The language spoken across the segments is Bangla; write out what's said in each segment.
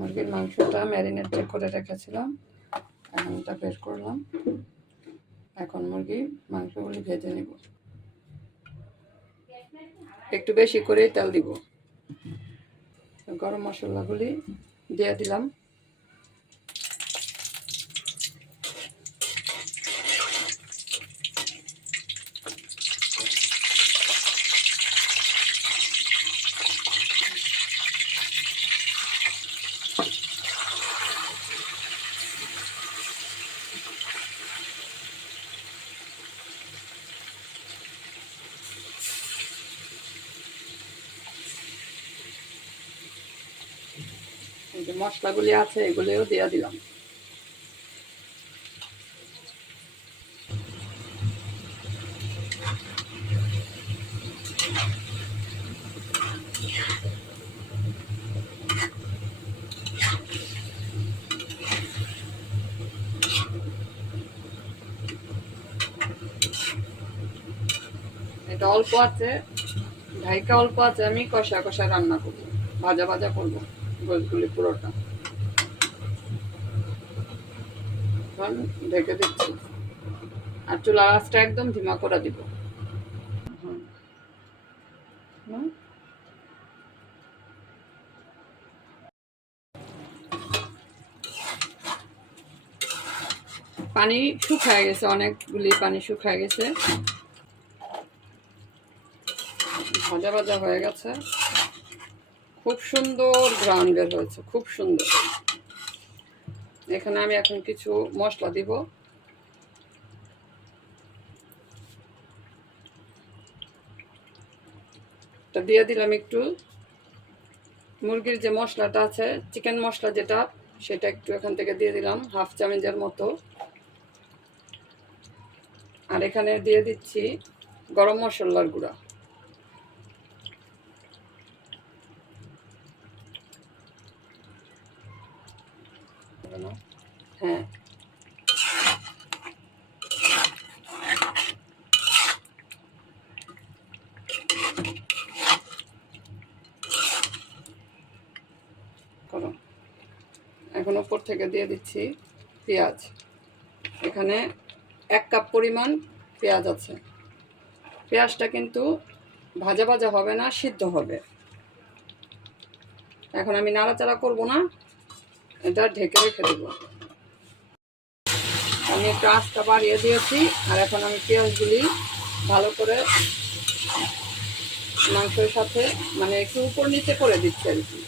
মুরগির মাংসটা ম্যারিনেট করে রেখেছিলাম, এখন এটা বের করলাম। এখন মুরগির মাংসগুলি ভেজে নিব, একটু বেশি করে তেল দিব। গরম মশলাগুলি দিয়ে দিলাম। এই যে মশলাগুলি আছে এগুলিও দিয়ে দিলাম। এটা অল্প আছে, ঢাইকা অল্প আছে, আমি কষা কষা রান্না করবো, ভাজা ভাজা করবো গোশগুলি পুরোটা। ঢেকে দিচ্ছি, আর চুলার আঁচটা একদম ধিমা করে দিব। পানি শুকায় গেছে, অনেকগুলি পানি শুকায় গেছে, ভাজা ভাজা হয়ে গেছে, খুব সুন্দর ঘ্রাণ বের হয়েছে, খুব সুন্দর। এখানে আমি এখন কিছু মশলা দিব। এটা দিয়ে দিলাম একটু মুরগির যে মশলাটা আছে, চিকেন মশলা যেটা, সেটা একটু এখান থেকে দিয়ে দিলাম, হাফ চামচের মতো। আর এখানে দিয়ে দিচ্ছি গরম মশলার গুঁড়া। হ্যাঁ, এখন উপর থেকে দিয়ে দিচ্ছি পেঁয়াজ। এখানে 1 কাপ পরিমাণ পেঁয়াজ আছে। পেঁয়াজটা কিন্তু ভাজা ভাজা হবে না, সিদ্ধ হবে। এখন আমি নাড়াচাড়া করব না, এটা ঢেকে রেখে দেব। আমি একটু আঁচটা বাড়িয়ে দিয়েছি, আর এখন আমি পেঁয়াজগুলি ভালো করে মাংসের সাথে মানে একটু উপর নিচে করে দিচ্ছি আর কি,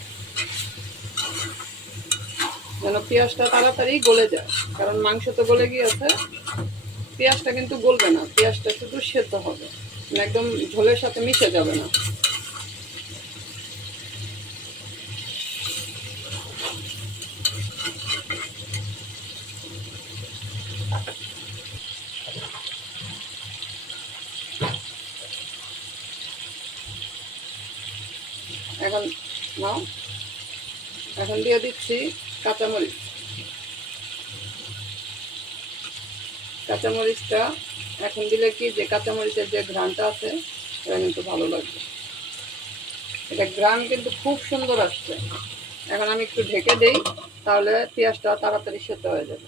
যেন পেঁয়াজটা তাড়াতাড়ি গলে যায়। কারণ মাংস তো গলে গিয়েছে, পেঁয়াজটা কিন্তু গলবে না, পেঁয়াজটা শুধু সেদ্ধ হবে, একদম ঝোলের সাথে মিশে যাবে না। এখন নাও, এখন দিয়ে দিচ্ছি কাঁচামরিচ। কাঁচামরিচটা এখন দিলে কি, যে কাঁচামরিচের যে ঘ্রাণটা আছে এটা কিন্তু ভালো লাগবে, এটা ঘ্রাণ কিন্তু খুব সুন্দর আসছে। এখন আমি একটু ঢেকে দেই, তাহলে পেঁয়াজটা তাড়াতাড়ি সেদ্ধ হয়ে যাবে।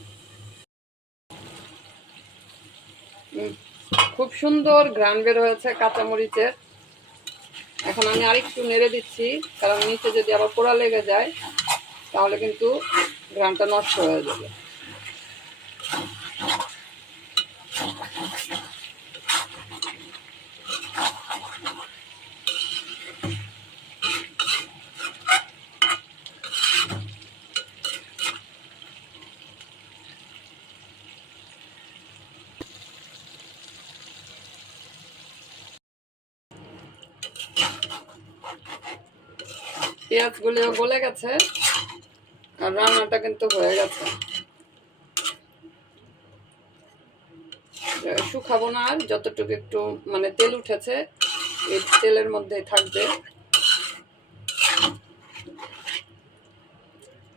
খুব সুন্দর ঘ্রাণ বের হয়েছে কাঁচামরিচের। এখন আমি আরেকটু নেড়ে দিচ্ছি, কারণ নিচে যদি আবার পোড়া লেগে যায় তাহলে কিন্তু ঘ্রাণটা নষ্ট হয়ে যাবে। পেঁয়াজগুলিও গলে গেছে, আর রান্নাটা কিন্তু হয়ে গেছে। শুকাবো না, আর যতটুকু একটু মানে তেল উঠেছে এই তেলের মধ্যে থাকবে।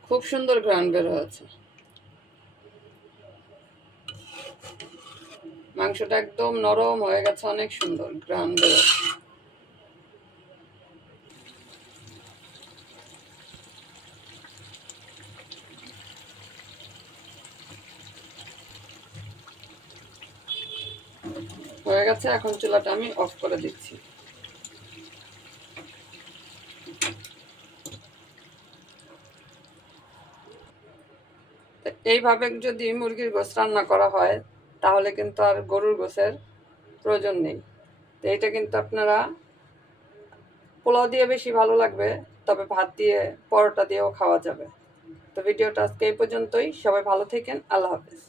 খুব সুন্দর ঘ্রাণ বের হয়েছে, মাংসটা একদম নরম হয়ে গেছে, অনেক সুন্দর ঘ্রাণ বের হচ্ছে। গেছে, এখন চুলাটা আমি অফ করে দিচ্ছি। এইভাবে যদি মুরগির গোশত রান্না করা হয় তাহলে কিন্তু আর গরুর গোশতের প্রয়োজন নেই। তো এটা কিন্তু আপনারা পোলাও দিয়ে বেশি ভালো লাগবে, তবে ভাত দিয়ে পরোটা দিয়েও খাওয়া যাবে। তো ভিডিওটা আজকে এই পর্যন্তই। সবাই ভালো থাকেন। আল্লাহ হাফেজ।